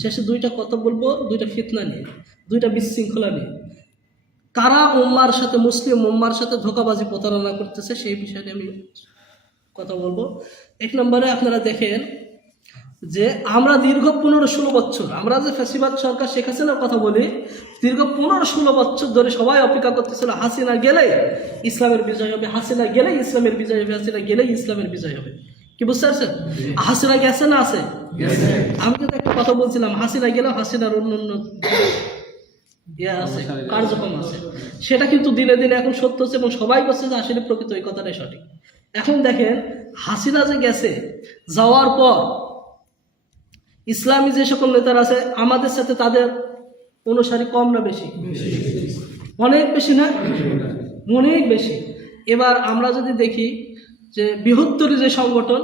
শেষে দুইটা কথা বলবো, দুইটা ফিতনা নিয়ে, দুইটা বিশৃঙ্খলা নিয়ে। কারা উম্মার সাথে, মুসলিম উম্মার সাথে ধোঁকাবাজি প্রতারণা করতেছে সেই বিষয়ে আমি কথা বলবো। এক নম্বরে আপনারা দেখেন যে আমরা দীর্ঘ 15-16 বছর, আমরা যে ফ্যাসিবাদ সরকার শেখ হাসিনার কথা বলি, দীর্ঘ 15-16 বছর ধরে সবাই অপেক্ষা করতেছিল হাসিনা গেলেই ইসলামের বিজয় হবে, হাসিনা গেলেই ইসলামের বিজয় হবে, হাসিনা গেলেই ইসলামের বিজয় হবে। কি বুঝতে পারছেন? হাসিনা গেছে না আছে? আমি কিন্তু একটা কথা বলছিলাম, হাসিনা গেলেও হাসিনার অন্য আছে, কার্যক্রম আছে, সেটা কিন্তু দিনে দিনে এখন সত্য হচ্ছে এবং সবাই বলছে যে আসলে প্রকৃত এই কথাটাই সঠিক। এখন দেখেন হাসিনা যে গেছে, যাওয়ার পর ইসলামী যে সকল নেতারা আছে আমাদের সাথে তাদের অনুসারী কম না বেশি? অনেক বেশি না? অনেক বেশি। এবার আমরা যদি দেখি যে বৃহত্তর যে সংগঠন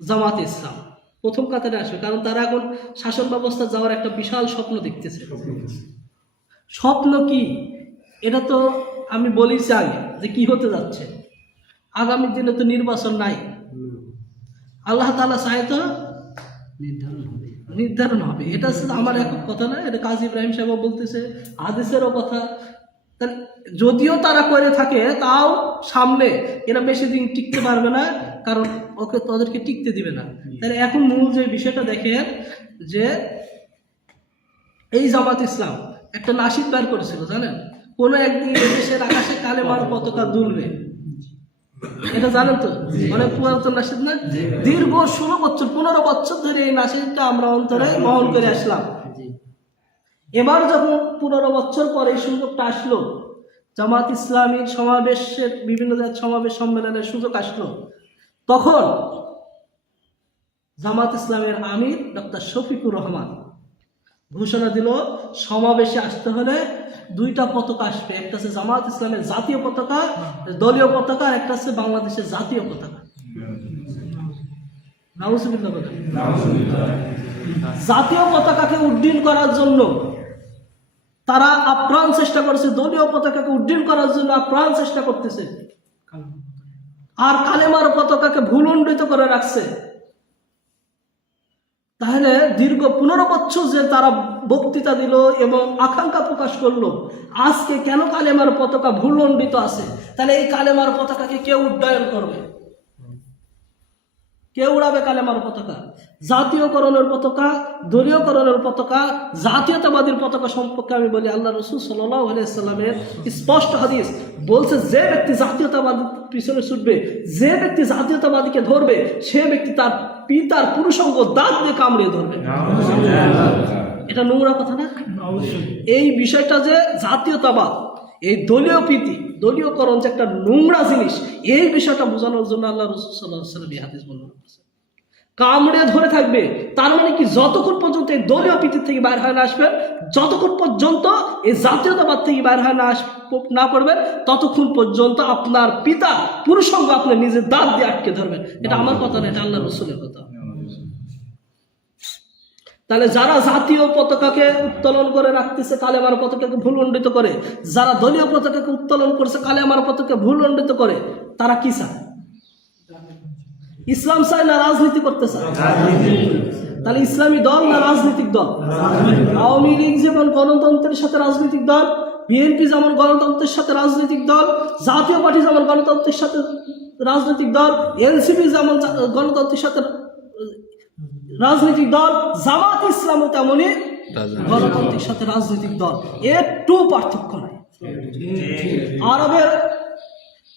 জামাত ইসলাম প্রথম কাতারে আসবে, কারণ তারা এখন শাসন ব্যবস্থা যাওয়ার একটা বিশাল স্বপ্ন দেখতেছে। স্বপ্ন কি এটা তো আমি বলি চাই যে কি হতে যাচ্ছে। আগামী দিনে তো নির্বাচন নাই, আল্লাহ তাআলা চায় তো নির্ধারণ হবে। এটা আমার একক কথা না, এটা কাজী ইব্রাহিম সাহেব বলতেছে, হাদিসেরও কথা। যদিও তারা করে থাকে তাও সামনে এরা বেশি দিন টিকতে পারবে না, কারণ তাদেরকে টিকতে দিবে না। তাহলে এখন মূল যে বিষয়টা দেখেন যে এই জামাত ইসলাম একটা নাশিদ বের করেছিল, জানেন? কোনো একদিন দেশের আকাশে কালেমার পতাকা দুলবে, এটা জানেন তো? অনেক পুরাতন নাশিদ না? দীর্ঘ 16 বছর 15 বছর ধরে এই নাশিদটা আমরা অন্তরে বহন করে আসলাম। এবার যখন 15 বছর পরে এই সুযোগটা আসলো, জামাত ইসলামীর সমাবেশের বিভিন্ন জায়গায় সমাবেশ সম্মেলনের সুযোগ আসলো, তখন জামাত ইসলামের আমির ডক্টর শফিকুর রহমান ঘোষণা দিল সমাবেশে আসতে হলে দুইটা পতাকা আসবে, একটা হচ্ছে জামাত ইসলামের জাতীয় পতাকা, দলীয় পতাকা, আর একটা হচ্ছে বাংলাদেশের জাতীয় পতাকা। জাতীয় পতাকাকে উড্ডীন করার জন্য তারা আপ্রাণ চেষ্টা করেছে, দলীয় পতাকাকে উড্ডীন করার জন্য আপ্রাণ চেষ্টা করতেছে, আর কালেমার পতাকাকে ভুলুণ্ঠিত করে রাখছে। তাহলে দীর্ঘ 15 বছর যে তারা বক্তৃতা দিল এবং আকাঙ্ক্ষা প্রকাশ করলো, আজকে কেন কালেমার পতাকা ভুলুণ্ঠিত আছে? তাহলে এই কালেমার পতাকাকে কে উড্ডয়ন করবে? কে উড়াবে কালেমার পতাকা? জাতীয়করণের পতাকা, দলীয়করণের পতাকা, জাতীয়তাবাদীর পতাকা সম্পর্কে আমি বলি, আল্লাহ রাসূল সাল্লাল্লাহু আলাইহি সাল্লামের স্পষ্ট হাদিস বলছে, যে ব্যক্তি জাতীয়তাবাদীর পিছনে ছুটবে, যে ব্যক্তি জাতীয়তাবাদীকে ধরবে, সে ব্যক্তি তার পিতার পুরুষাঙ্গ দাঁত দিয়ে কামড়িয়ে ধরবে। এটা নোংরা কথা না? এই বিষয়টা যে জাতীয়তাবাদ, এই দলীয় প্রীতি, দলীয়করণ যে একটা নোংরা জিনিস, এই বিষয়টা বোঝানোর জন্য আল্লাহ রাসূল সাল্লাল্লাহু আলাইহি ওয়াসাল্লাম এই হাদিস বর্ণনা করেছেন। কামড়ে ধরে থাকবে, তার মানে কি যতক্ষণ পর্যন্ত এই দলীয় প্রীতি থেকে বাইরে হয় না আসবেন, যতক্ষণ পর্যন্ত এই জাতীয়তাবাদ থেকে বাইরে হয় না পড়বেন, ততক্ষণ পর্যন্ত আপনার পিতা পুরুষাঙ্গ আপনি নিজের দাঁত দিয়ে আটকে ধরবেন। এটা আমার কথা না, এটা আল্লাহ রাসূলের কথা। তাহলে যারা জাতীয় পতাকাকে উত্তোলন করে রাখতেছে, কালেমার পতাকাকে ভুলুণ্ঠিত করে, যারা দলীয় পতাকাকে উত্তোলন করছে, কালেমার পতাকাকে ভুলুণ্ঠিত করে, তারা কি চায়? ইসলাম চায় না রাজনীতি করতে চায়? তাহলে ইসলামী দল না রাজনৈতিক দল? আওয়ামী লীগ যেমন গণতন্ত্রের সাথে রাজনৈতিক দল, বিএনপি যেমন গণতন্ত্রের সাথে রাজনৈতিক দল, জাতীয় পার্টি যেমন গণতন্ত্রের সাথে রাজনৈতিক দল, এনসিপি যেমন গণতন্ত্রের সাথে রাজনৈতিক দল, জামাত ইসলামও তেমনই গণতন্ত্রের সাথে রাজনৈতিক দল। একটু পার্থক্য নাই। আরবের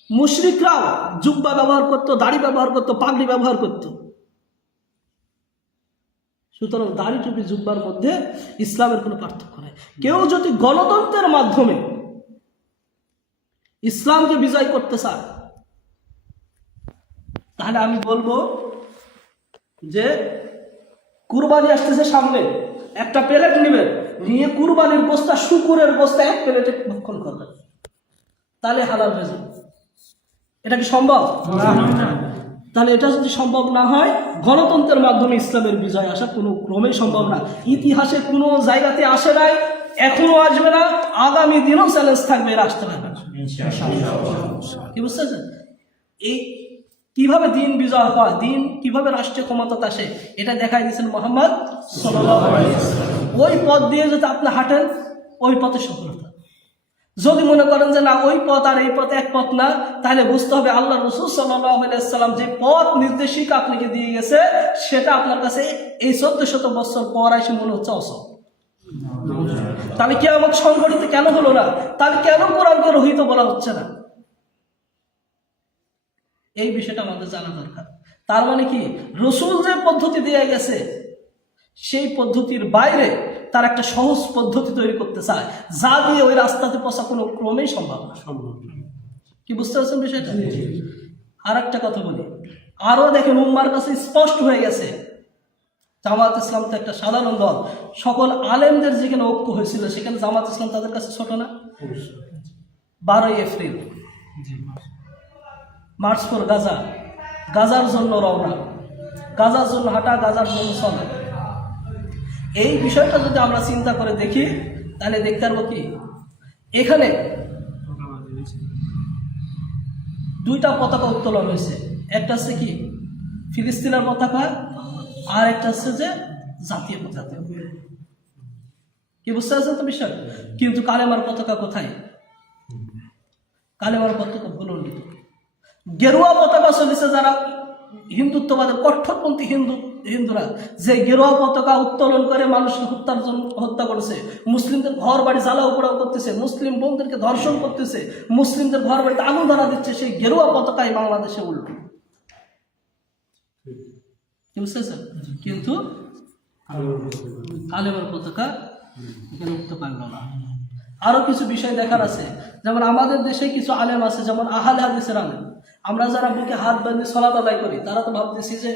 মুশরিকরাও জুব্বা ব্যবহার করতো, দাড়ি ব্যবহার করতো, পাগড়ি ব্যবহার করত। সুতরাং দাড়ি টুপি জুব্বার মধ্যে ইসলামের কোনো পার্থক্য নাই। কেউ যদি গণতন্ত্রের মাধ্যমে ইসলামকে বিজয় করতে চায়, তাহলে আমি বলবো যে কুরবানি আসতেছে সামনে, একটা প্লেট নেবেন, নিয়ে কুরবানির গোশত, শুকুরের গোশত এক প্লেটে ভক্ষণ করবেন, তাহলে হালাল হয়ে যাবে। এটা কি সম্ভব? তাহলে এটা যদি সম্ভব না হয়, গণতন্ত্রের মাধ্যমে ইসলামের বিজয় আসা কোনো ক্রমেই সম্ভব না। ইতিহাসে কোনো জায়গাতে আসে নাই, এখনো আসবে না, আগামী দিনও চ্যালেঞ্জ থাকবে, এরা আসতে পারবে না। কি বুঝতে পারছেন? এই কিভাবে দিন বিজয় হয়, দিন কিভাবে রাষ্ট্রীয় ক্ষমতাতে আসে, এটা দেখাই দিয়েছেন মুহাম্মদ সাল্লাল্লাহু আলাইহি ওয়াসাল্লাম। ওই পথ দিয়ে যদি আপনি হাঁটেন, ওই পথে সফলতা। যদি মনে করেন যে না ওই পথ আর এই পথ এক পথ না, তাহলে বুঝতে হবে আল্লাহ রাসূল সাল্লাল্লাহু আলাইহি ওয়াসাল্লাম যে পথ নির্দেশিকা আপনাকে দিয়ে গেছে, সেটা আপনার কাছে এই 1400 বছর পর এসে মনে হচ্ছে অসৎ। তাহলে কিয়ামত সংঘটিত কেন হলো না? তাহলে কেন কোরআনকে রহিত বলা হচ্ছে না? এই বিষয়টা আমাদের জানা দরকার। তার মানে কি, রসুল যে পদ্ধতি দিয়ে গেছে সেই পদ্ধতির বাইরে তার একটা সহজ পদ্ধতি তৈরি করতে চায়, যা দিয়ে ওই রাস্তাতে পৌঁছা কোনো ক্রমেই সম্ভব না। কি বুঝতে পারছেন বিষয়টা? আর একটা কথা বলি, আরো দেখেন উম্মার কাছে স্পষ্ট হয়ে গেছে, জামাত ইসলাম তো একটা সাধারণ দল, সকল আলেমদের যেখানে ঐক্য হয়েছিল সেখানে জামাত ইসলাম তাদের কাছে ছোট না? 12 এপ্রিল মার্চ ফর গাজা, গাজার জন্য রওনা, গাজার জন্য হাঁটা, গাজার জন্য চলা। এই বিষয়টা যদি আমরা চিন্তা করে দেখি, তাহলে দেখতে পারবো কি এখানে দুইটা পতাকা উত্তোলন হয়েছে। একটা হচ্ছে কি ফিলিস্তিনের পতাকা, আর একটা হচ্ছে যে জাতীয় পতাকা। কি বুঝতে পারছেন তো বিষয়? কিন্তু কালেমার পতাকা কোথায়? কালেমার পতাকা ভুলন্ডিত। গেরুয়া পতাকা চলেছে যারা হিন্দুত্ববাদের কঠোরপন্থী হিন্দুরা, যে গেরুয়া পতাকা উত্তোলন করে মানুষকে হত্যা করেছে, মুসলিমদের ঘর বাড়ি জ্বালাও পোড়াও করতেছে, মুসলিম বোনদেরকে ধর্ষণ করতেছে, মুসলিমদের ঘর বাড়িতে আগুন ধরা দিচ্ছে, সেই গেরুয়া পতাকাই বাংলাদেশে উল্টো। বুঝতেছেন? কিন্তু কালেমার পতাকা এখানে উঠতে পারল না। আরো কিছু বিষয় দেখার আছে, যেমন আমাদের দেশে কিছু আলেম আছে, যেমন আহলে হাদিসের আলেম। আমরা যারা বুকে হাত বাঁধে সালাত আদায় করি, তারা তো ভাবতেছি যে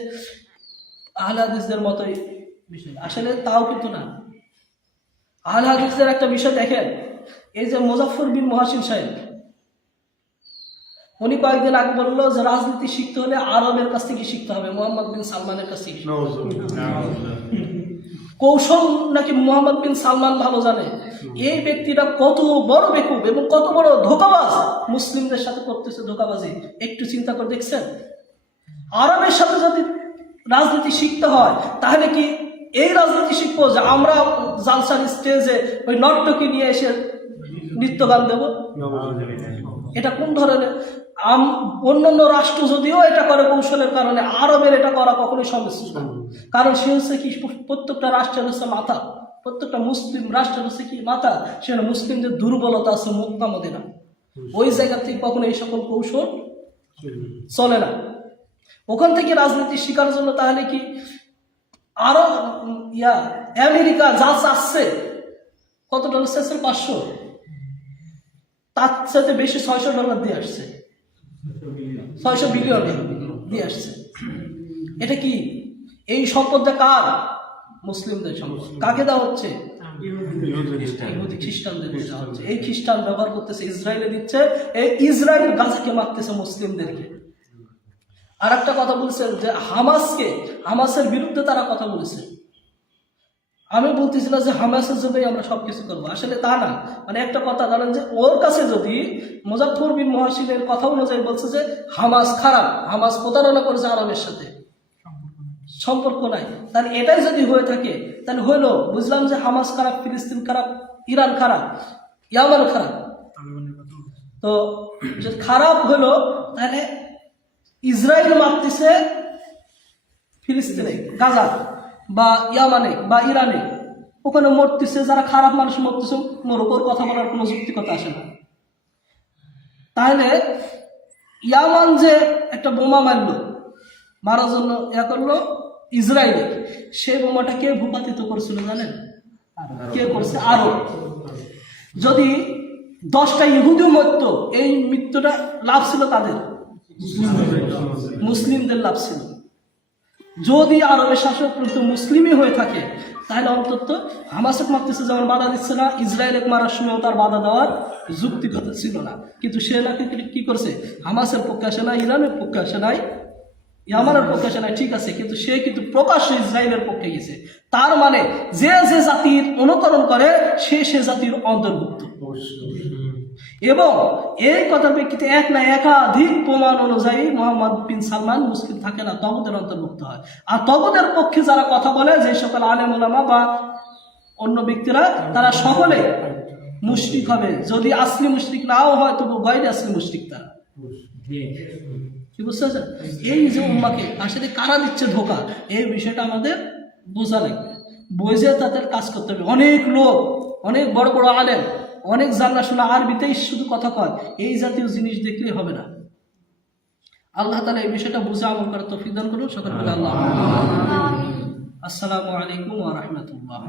আহলে হাদিসদের মতোই বিষয়, আসলে তাও কিন্তু না। আহলে হাদিসদের একটা বিষয় দেখেন, এই যে মুজাফফর বিন মুহাসিন সাহেব, উনি কয়েকদিন আগে বললো যে রাজনীতি শিখতে হলে আরবের কাছ থেকে শিখতে হবে, মোহাম্মদ বিন সালমানের কাছ থেকে। কৌশল নাকি মোহাম্মদ বিন সালমান ভালো জানে। এই ব্যক্তিটা কত বড় বেকুব এবং কত বড় ধোঁকাবাজ, মুসলিমদের সাথে করতেছে ধোঁকাবাজি। একটু চিন্তা করে দেখছেন? আরবের সাথে যদি রাজনীতি শিখতে হয়, তাহলে কি এই রাজনীতি শিখবো যে আমরা জালসার স্টেজে ওই নর্তকী নিয়ে এসে নৃত্য গান দেব? এটা কোন ধরনের? অন্যান্য রাষ্ট্র যদিও এটা করে কৌশলের কারণে, আরবের এটা করা কখনোই সমস্যা না। কারণ সে হচ্ছে কি, প্রত্যেকটা রাষ্ট্রের হচ্ছে মাথা, প্রত্যেকটা মুসলিম রাষ্ট্রের হচ্ছে কি মাথা, সেখানে মুসলিমদের দুর্বলতা আছে, মক্কা মদিনা, ওই জায়গা থেকে কখনো এই সকল কৌশল চলে না। ওখান থেকে রাজনীতি শিকার জন্য তাহলে কি আরো আমেরিকা যা চাচ্ছে, কত ডলার চাচ্ছে? 500, তার সাথে বেশি $600 দিয়ে আসছে, 600 বিলিয়ন দিয়ে আসছে। এটা কি? এই সম্পদটা কার? মুসলিমদের সম্পদ। কাকে দেওয়া হচ্ছে? ইহুদি খ্রিস্টানদের দেওয়া হচ্ছে। এই খ্রিস্টান ব্যবহার করতেছে, ইসরায়েলে দিচ্ছে, এই ইসরায়েল গাজাকে মারতেছে মুসলিমদেরকে। আর একটা কথা বলছেন যে হামাসের বিরুদ্ধে তারা কথা বলেছে। আমি বলতেছিলাম যে হামাসের জন্যই আমরা সবকিছু করবো, আসলে তা না। মানে একটা কথা জানেন যে ওর কাছে যদি মুজাফফর বিন মুহাসিনের কথা অনুযায়ী বলছে যে হামাস খারাপ, হামাস প্রতারণা করেছে আরবের সাথে, সম্পর্ক নাই, তাহলে এটাই যদি হয়ে থাকে, তাহলে হইলো বুঝলাম যে হামাস খারাপ, ফিলিস্তিন খারাপ, ইরান খারাপ, ইয়ামান খারাপ। তো যদি খারাপ হলো, তাহলে ইসরায়েল মারতেছে ফিলিস্তিনে, গাজা বা ইয়ামানে বা ইরানে, ওখানে মরতেছে যারা খারাপ মানুষ মরতেছে, ওর কথা বলার কোনো যুক্তিকতা আসে না। তাহলে ইয়ামান যে একটা বোমা মারার জন্য করলো ইসরায়েলে, সেই বোমাটা কে ভূপাতিত করেছিল জানেন? কে করছে? আরব। যদি 10টা ইহুদিও মরত, এই মৃত্যুটা লাভ ছিল তাদের, মুসলিমদের লাভ ছিল। যদি আরবের শাসক কিন্তু মুসলিমই হয়ে থাকে, তাহলে অন্তত হামাসকে মারতেছে যেমন বাধা দিচ্ছে না, ইসরায়েলকে মারার সময় তার বাধা দেওয়ার যুক্তিকতা ছিল না। কিন্তু সে নাকি কি করছে? হামাসের পক্ষে আসে নাই, ইরানের পক্ষে আসে নাই, ইয়ামানের পক্ষে আসে নাই, ঠিক আছে, কিন্তু সে কিন্তু প্রকাশ্যে ইসরায়েলের পক্ষে গেছে। তার মানে যে যে জাতির অনুকরণ করে সে জাতির অন্তর্ভুক্ত। এবং এই কথার প্রেক্ষিতে এক না একাধিক প্রমাণ অনুযায়ী মোহাম্মদ বিন সালমান মুসলিম থাকে না, তগুদের অন্তর্ভুক্ত হয়। আর তগুদের পক্ষে যারা কথা বলে, যে সকল আলেম ওলামা বা অন্য ব্যক্তিরা, তারা সকলে মুশরিক হবে। যদি আসলি মুশরিক নাও হয় তবু গায়রে আসলি মুশরিক তারা। কি বুঝতে পারছেন? এই যে উম্মাকে আসলে কারা দিচ্ছে ধোকা, এই বিষয়টা আমাদের বোঝা লাগবে, বুঝে তাদের কাজ করতে হবে। অনেক লোক, অনেক বড় বড় আলেম, অনেক জানা শোনা আরবিতেই শুধু কথা কয়, এই জাতীয় জিনিস দেখলেই হবে না। আল্লাহ তাআলা এই বিষয়টা বুঝে আমল করার তৌফিক দান করুন। সকলকে আল্লাহ। আসসালামু আলাইকুম ওয়া রাহমাতুল্লাহ।